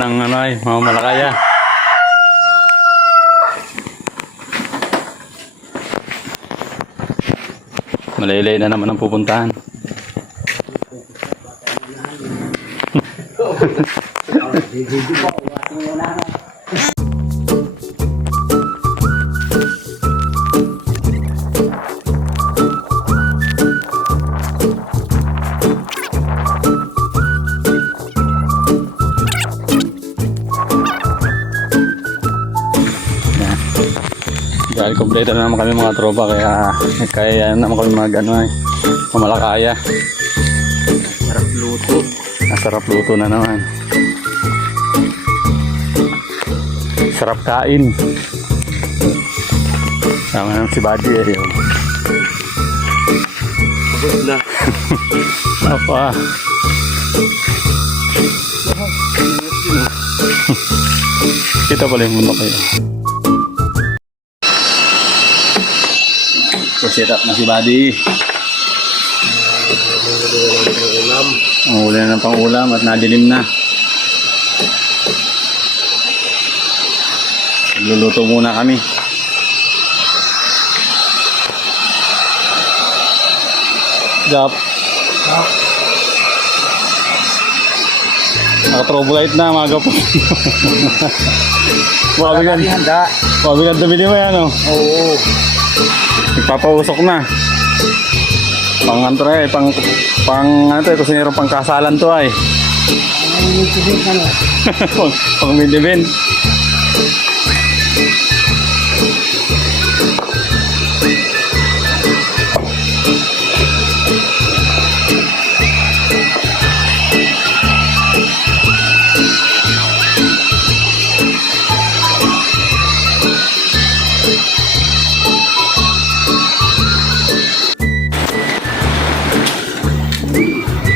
ng ano ay, mga Malakaya. Malaylay na naman ang pupuntahan. Dahil kompleto na naman kami mga tropa, kaya naman kami mag ano ay, Malakaya. Sarap luto. Sarap luto na naman. Sarap kain. Sama naman si Buddy eh. Pagod na. Apa? Kita pala yung mundo kayo. So set up na si Buddy. Ang huli na ng pang-ulam at nadilim na. Nagluluto muna kami. Jap. Naka-trobolight na, maga po. Wabigan dumili mo yan, oh. Oo. Nagpapausok na. Pang ano eh, pang ano to, kusinero pang kasalan to ay. Pang mid-event.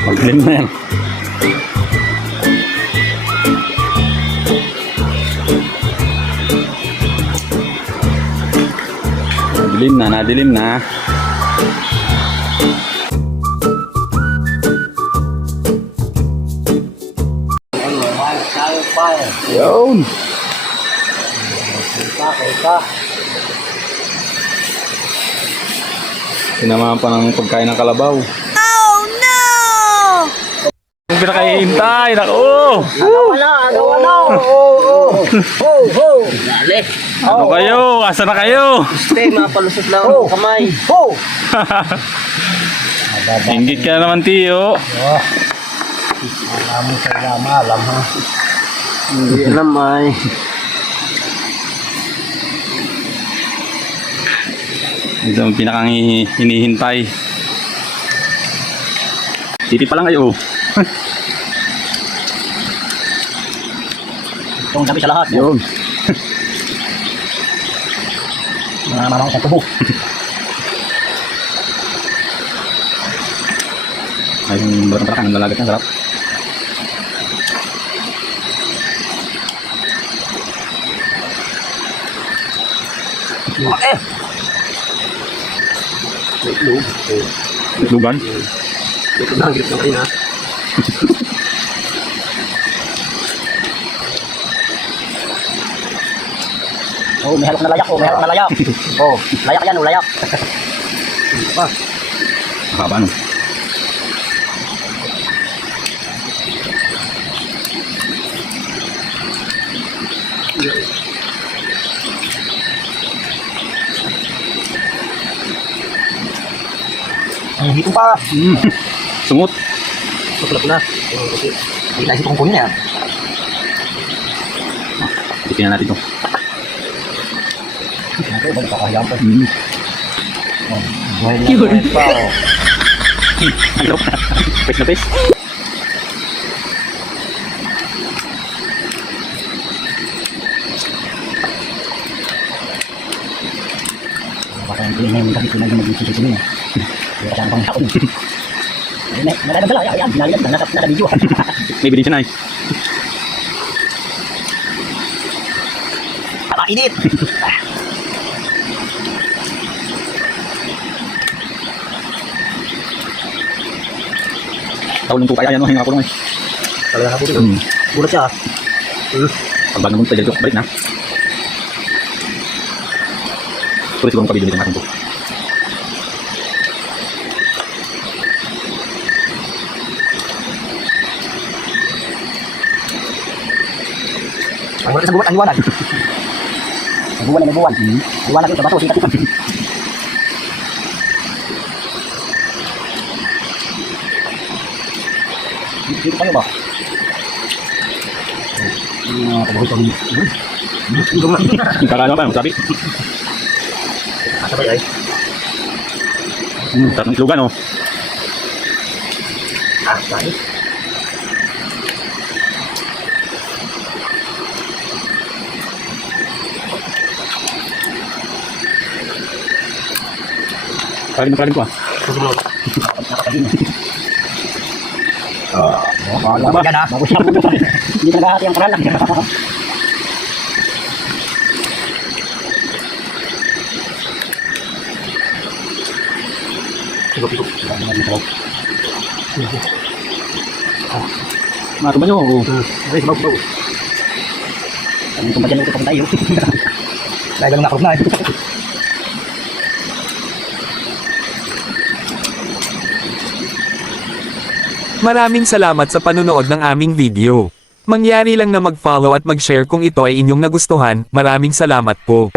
Maglim na yan. Nadilim na. Yun. Sinamahan pa ng pagkain ng kalabaw. Ang pinakahihintay, nako! Dali. Ano kayo? Asa na kayo? Stay, mapalusot lang ang kamay. Inggit ka naman, Tiyo. Alam mo sa alam ha. Hindi alam ay. Ito ang pinakang hinihintay. Titi pa lang kayo. Itong gabi sa lahat. Yun. Mga mamang sa tubo. Ay, yung barang-barang ang lalagat ng sarap. Lugan? Ito na, grip na kayo na. Oh, may halok na layak. May halok na layak. Oh, layak yan, layak. Haba no? Dito pa. Sungot. Suklap na. Hindi lang ito kung kunin yan. Titingnan natin ito. Ito, balik pa kahiyang pa. Buhay Yun. pa. Ano? Pes na pes. Baka yung kulit na yung dami ko na mag-isip niya. Kaya kasama pang sakot. Nadadala, ayan, binalikan na, naka-video. May bilhin siya na eh. Init! Tawalin po kaya yan, no? Hinga ko lang eh. Talaga na po dito. Gulat siya. Pag bago mo tayo dito, balik na. Tuloy siguro pa video nito natin to. Ang wala sa buwan, ang liwanag. May buwan na may buwan. Liwanag yung trabaho, sikat yun. Dito kayo ba? Pagbuhay ko rin. Kakano ba? Sabi? Sabay ay. Sarap ng islugan, oh. Sabay. Kalim ko, ah. Yan ha, bago siya mo. Hindi na nagahati ang karal. Matuman nyo, oh. Ay, sabaw. Ano kung madyan ito pa tayo? Dahil lang nakarap na eh. Maraming salamat sa panunood ng aming video. Mangyari lang na mag-follow at mag-share kung ito ay inyong nagustuhan. Maraming salamat po.